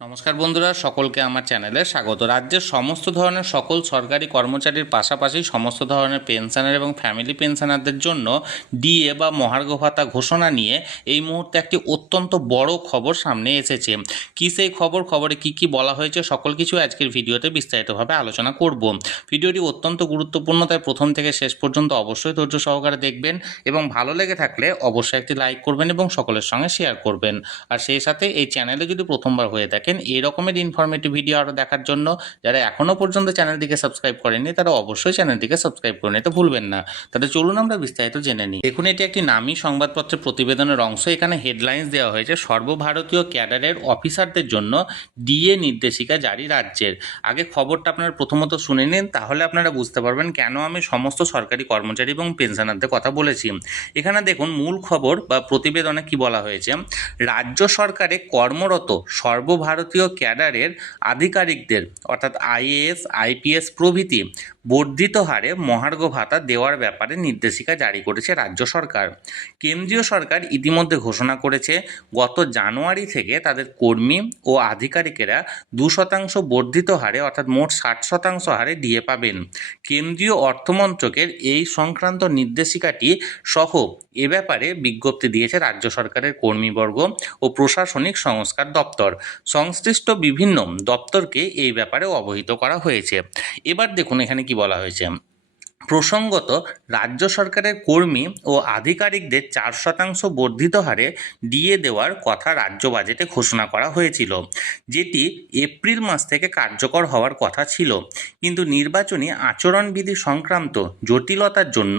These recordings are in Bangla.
নমস্কার বন্ধুরা, সকলকে আমার চ্যানেলে স্বাগত। রাজ্যের সমস্ত ধরনের সকল সরকারি কর্মচারীর পাশাপাশি সমস্ত ধরনের পেনশনার এবং ফ্যামিলি পেনশনারদের জন্য ডিএ বা মহার্ঘ ভাতা ঘোষণা নিয়ে এই মুহূর্তে একটি অত্যন্ত বড় খবর সামনে এসেছে। কী সেই খবরে কি বলা হয়েছে সকল কিছু আজকের ভিডিওতে বিস্তারিতভাবে আলোচনা করব। ভিডিওটি অত্যন্ত গুরুত্বপূর্ণ, তাই প্রথম থেকে শেষ পর্যন্ত অবশ্যই ধৈর্য সহকারে দেখবেন এবং ভালো লেগে থাকলে অবশ্যই একটি লাইক করবেন এবং সকলের সঙ্গে শেয়ার করবেন। আর সেই সাথে এই চ্যানেলে যদি প্রথমবার হয়ে থাকে এই রকমের ইনফরমেটিভ ভিডিও আরও দেখার জন্য যারা এখনও পর্যন্ত চ্যানেলটিকে সাবস্ক্রাইব করেননি তারা অবশ্যই চ্যানেলটিকে সাবস্ক্রাইব করে নিতে ভুলবেন না। তাহলে চলুন আমরা বিস্তারিত জেনে নিই। দেখুন, এটি একটি নামী সংবাদপত্রের প্রতিবেদনের অংশ। এখানে হেডলাইন্স দেওয়া হয়েছে সর্বভারতীয় ক্যাডারের অফিসারদের জন্য ডিএ নির্দেশিকা জারি রাজ্যের। আগে খবরটা আপনারা প্রথমত শুনে নিন, তাহলে আপনারা বুঝতে পারবেন কেন আমি সমস্ত সরকারি কর্মচারী এবং পেনশনারদের কথা বলেছি। এখানে দেখুন মূল খবর বা প্রতিবেদনে কি বলা হয়েছে। রাজ্য সরকারে কর্মরত সর্বভারতীয় ক্যাডারের আধিকারিকদের অর্থাৎ আইএএস আইপিএস প্রভৃতি বর্ধিত হারে মহার্ঘ ভাতা দেওয়ার ব্যাপারে নির্দেশিকা জারি করেছে রাজ্য সরকার। কেন্দ্রীয় সরকার ইতিমধ্যে ঘোষণা করেছে গত জানুয়ারি থেকে তাদের কর্মী ও আধিকারিকেরা 2% বর্ধিত হারে অর্থাৎ মোট 60% হারে ডিএ পাবেন। কেন্দ্রীয় অর্থমন্ত্রকের এই সংক্রান্ত নির্দেশিকাটি সহ এ ব্যাপারে বিজ্ঞপ্তি দিয়েছে রাজ্য সরকারের কর্মীবর্গ ও প্রশাসনিক সংস্কার দপ্তর। সংশ্লিষ্ট বিভিন্ন দপ্তরকে এই ব্যাপারে অবহিত করা হয়েছে। এবার দেখুন এখানে কি বলা হয়েছে। প্রসঙ্গত রাজ্য সরকারের কর্মী ও আধিকারিকদের 4% বর্ধিত হারে ডিএ দেওয়ার কথা রাজ্য বাজেটে ঘোষণা করা হয়েছিল, যেটি এপ্রিল মাস থেকে কার্যকর হওয়ার কথা ছিল। কিন্তু নির্বাচনী আচরণবিধি সংক্রান্ত জটিলতার জন্য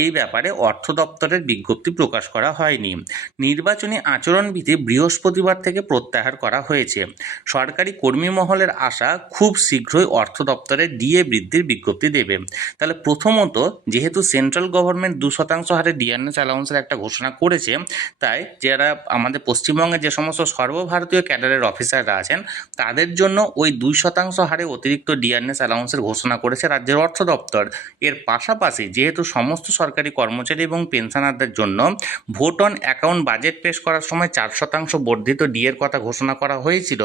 এই ব্যাপারে অর্থ দপ্তরের বিজ্ঞপ্তি প্রকাশ করা হয়নি। নির্বাচনী আচরণবিধি বৃহস্পতিবার থেকে প্রত্যাহার করা হয়েছে। সরকারি কর্মী মহলের আশা খুব শীঘ্রই অর্থ দপ্তরের ডিএ বৃদ্ধির বিজ্ঞপ্তি দেবে। তাহলে প্রথমত, যেহেতু সেন্ট্রাল গভর্নমেন্ট 2% হারে ডিএনএস অ্যালাউন্সের একটা ঘোষণা করেছে, তাই যারা আমাদের পশ্চিমবঙ্গে যে সমস্ত সর্বভারতীয় ক্যাডারের অফিসাররা আছেন তাদের জন্য ওই 2% হারে অতিরিক্ত ডিএনএস অ্যালাউন্সের ঘোষণা করেছে রাজ্যের অর্থ দপ্তর। এর পাশাপাশি যেহেতু সমস্ত সরকারি কর্মচারী এবং পেনশনারদের জন্য ভোট অন অ্যাকাউন্ট বাজেট পেশ করার সময় 4% বর্ধিত ডিএর কথা ঘোষণা করা হয়েছিল,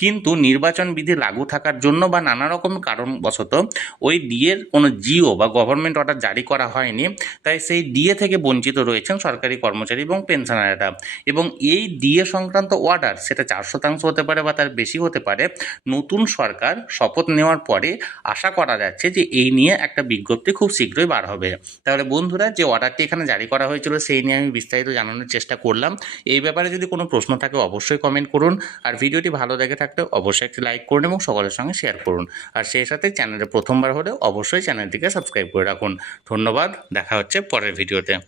কিন্তু নির্বাচন বিধি লাগু থাকার জন্য বা নানা রকম কারণবশত ওই ডিএর কোনো জিও বা গভর্নমেন্ট অর্ডার জারি করা হয়নি। তাই সেই ডিএ থেকে বঞ্চিত রয়েছেন সরকারি কর্মচারী এবং পেনশনাররা। এবং এই ডিএ সংক্রান্ত অর্ডার সেটা 4% হতে পারে বা তার বেশি হতে পারে। নতুন সরকার শপথ নেওয়ার পরে আশা করা যাচ্ছে যে এই নিয়ে একটা বিজ্ঞপ্তি খুব শীঘ্রই বার হবে। তাহলে বন্ধুরা, যে অর্ডারটি এখানে জারি করা হয়েছিল সেই নিয়ে আমি বিস্তারিত জানানোর চেষ্টা করলাম। এই ব্যাপারে যদি কোনো প্রশ্ন থাকে অবশ্যই কমেন্ট করুন। আর ভিডিওটি ভালো লেগে থাকলে অবশ্যই একটি লাইক করুন এবং সকলের সঙ্গে শেয়ার করুন। আর সেই সাথে চ্যানেলে প্রথমবার হলে অবশ্যই চ্যানেলটিকে সাবস্ক্রাইব করে রাখুন। ধন্যবাদ, দেখা হচ্ছে পরের ভিডিওতে।